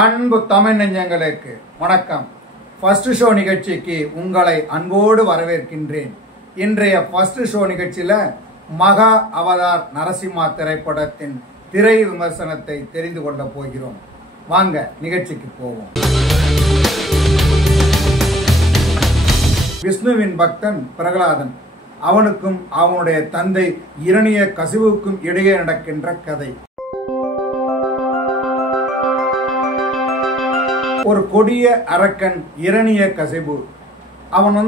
அன்பு தமிழ் நெஞ்சங்களுக்கு வணக்கம். ஃபர்ஸ்ட் ஷோ நிகழ்ச்சிக்கு உங்களை அன்போடு வரவேற்கின்றேன். இன்றைய ஃபர்ஸ்ட் ஷோ நிகழ்ச்சியில மகா அவதார் நரசிம்மா திரைப்படத்தின் திரை விமர்சனத்தை தெரிந்து கொள்ள போகிறோம். வாங்க நிகழ்ச்சிக்கு போவோம். விஷ்ணுவின் பக்தன் பிரகலாதன், அவனுக்கும் அவனுடைய தந்தை இரணிய கசிவுக்கும் இடையே நடக்கின்ற கதை. ஒரு கொடிய அரக்கன் இரணிய கசிபு. அவன்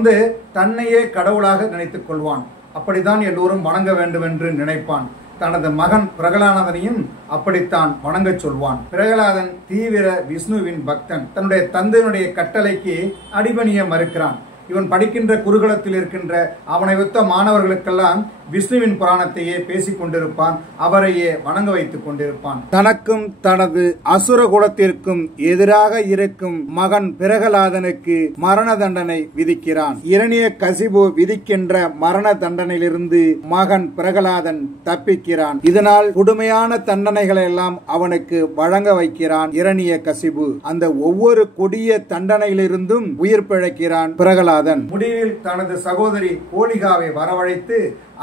தன்னையே கடவுளாக நினைத்துக் கொள்வான். அப்படித்தான் எல்லோரும் வணங்க வேண்டும் என்று நினைப்பான். தனது மகன் பிரகலாதனையும் அப்படித்தான் வணங்க சொல்வான். பிரகலாதன் தீவிர விஷ்ணுவின் பக்தன். தன்னுடைய தந்தையினுடைய கட்டளைக்கு அடிபணிய மறுக்கிறான். இவன் படிக்கின்ற குருகுலத்தில் இருக்கின்ற அவனை ஒத்த மாணவர்களுக்கெல்லாம் விஷ்ணுவின் புராணத்தையே பேசிக் கொண்டிருப்பான். அவரையே வணங்க வைத்துக் கொண்டிருப்பான். தனக்கும் தனது அசுர குலத்திற்கும் எதிராக இருக்கும் மகன் பிரகலாதனுக்கு மரண தண்டனை விதிக்கிறான். இரணிய கசிபு விதிக்கின்ற மரண தண்டனையிலிருந்து மகன் பிரகலாதன் தப்பிக்கிறான். இதனால் கொடுமையான தண்டனைகளை எல்லாம் அவனுக்கு வழங்க வைக்கிறான் இரணிய கசிபு. அந்த ஒவ்வொரு கொடிய தண்டனையிலிருந்தும் உயிர் பிழைக்கிறான் பிரகலாதன். முடிவில் தனது சகோதரி கோலிகாவை வரவழைத்து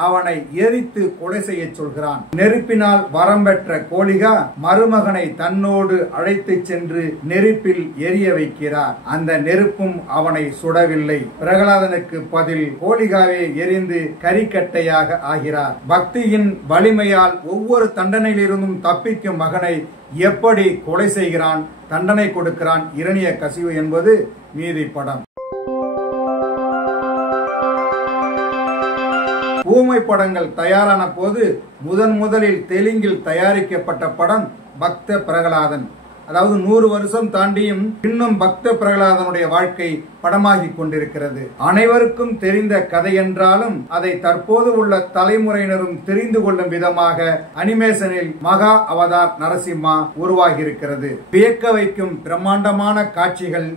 அவனை எரித்து கொலை செய்ய சொல்கிறான். நெருப்பினால் வரம் பெற்ற கோலிகா மருமகனை தன்னோடு அழைத்து சென்று நெருப்பில் எரிய வைக்கிறார். அந்த நெருப்பும் அவனை சுடவில்லை. பிரகலாதனுக்கு பதில் கோலிகாவே எரிந்து கரிக்கட்டையாக ஆகிறார். பக்தியின் வலிமையால் ஒவ்வொரு தண்டனையிலிருந்தும் தப்பிக்கும் மகனை எப்படி கொலை செய்கிறான், தண்டனை கொடுக்கிறான் இரணிய கசிவு என்பது மீதி படம். ஊமை படங்கள் தயாரான போது முதலில் தெலுங்கில் தயாரிக்கப்பட்ட படம் பக்த பிரகலாதன். அதாவது 100 வருஷம் தாண்டியும் இன்னும் பக்த பிரகலாதனுடைய வாழ்க்கை படமாகி கொண்டிருக்கிறது. அனைவருக்கும் தெரிந்த கதை என்றாலும் அதை தற்போது உள்ள தலைமுறையினரும் தெரிந்து கொள்ளும் விதமாக அனிமேஷனில் மகா அவதார் நரசிம்மா உருவாகி இருக்கிறது. வியக்க வைக்கும் பிரம்மாண்டமான காட்சிகள்,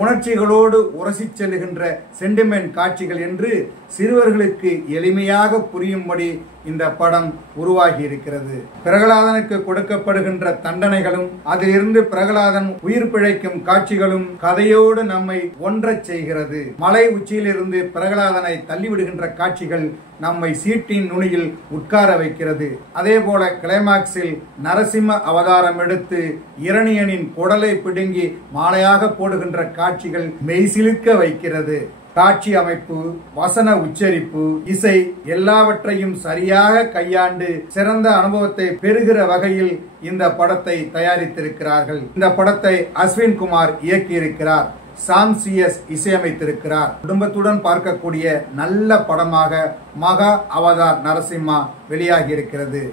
உணர்ச்சிகளோடு உரசி செல்லுகின்ற சென்டிமெண்ட் காட்சிகள் என்று சிறுவர்களுக்கு எளிமையாக புரியும்படி இந்த படம் உருவாகி இருக்கிறது. பிரகலாதனுக்கு கொடுக்கப்படுகின்ற தண்டனைகளும் அதிலிருந்து பிரகலாதன் உயிர் பிழைக்கும் காட்சிகளும் கதையோடு நம்மை ஒன்றச் செய்கிறது. மலை உச்சியிலிருந்து பிரகலாதனை தள்ளிவிடுகின்ற காட்சிகள் நம்மை சீட்டின் நுனியில் உட்கார வைக்கிறது. அதே போல கிளைமாக்ஸில் நரசிம்ம அவதாரம் எடுத்து இரணியனின் குடலை பிடுங்கி மாலையாக போடுகின்ற காட்சிகள் மெய்சிலிர்க்க வைக்கிறது. காட்சி அமைப்பு, வசன உச்சரிப்பு, இசை எல்லாவற்றையும் சரியாக கையாண்டு சிறந்த அனுபவத்தை பெறுகிற வகையில் இந்த படத்தை தயாரித்திருக்கிறார்கள். இந்த படத்தை அஸ்வின் குமார் இயக்கியிருக்கிறார். சாம் சிஎஸ் இசையமைத்திருக்கிறார். குடும்பத்துடன் பார்க்கக்கூடிய நல்ல படமாக மகா அவதார் நரசிம்மா வெளியாகி இருக்கிறது.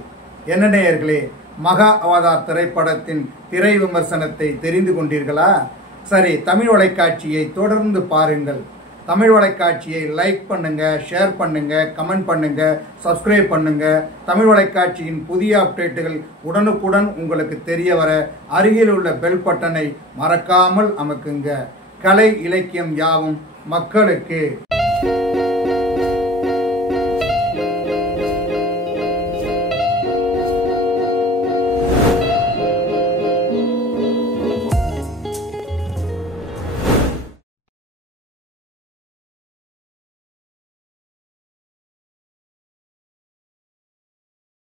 என்ன நேயர்களே, மகா அவதார் திரைப்படத்தின் திரை விமர்சனத்தை தெரிந்து கொண்டீர்களா? சரி, தமிழ் தொலைக்காட்சியை தொடர்ந்து பாருங்கள். தமிழ் தொலைக்காட்சியை லைக் பண்ணுங்க, ஷேர் பண்ணுங்க, கமெண்ட் பண்ணுங்க, சப்ஸ்கிரைப் பண்ணுங்க. தமிழ் தொலைக்காட்சியின் புதிய அப்டேட்டுகள் உடனுக்குடன் உங்களுக்கு தெரிய வர அருகில் உள்ள பெல் பட்டனை மறக்காமல் அமுக்குங்க. கலை இலக்கியம் யாவும் மக்களுக்கு.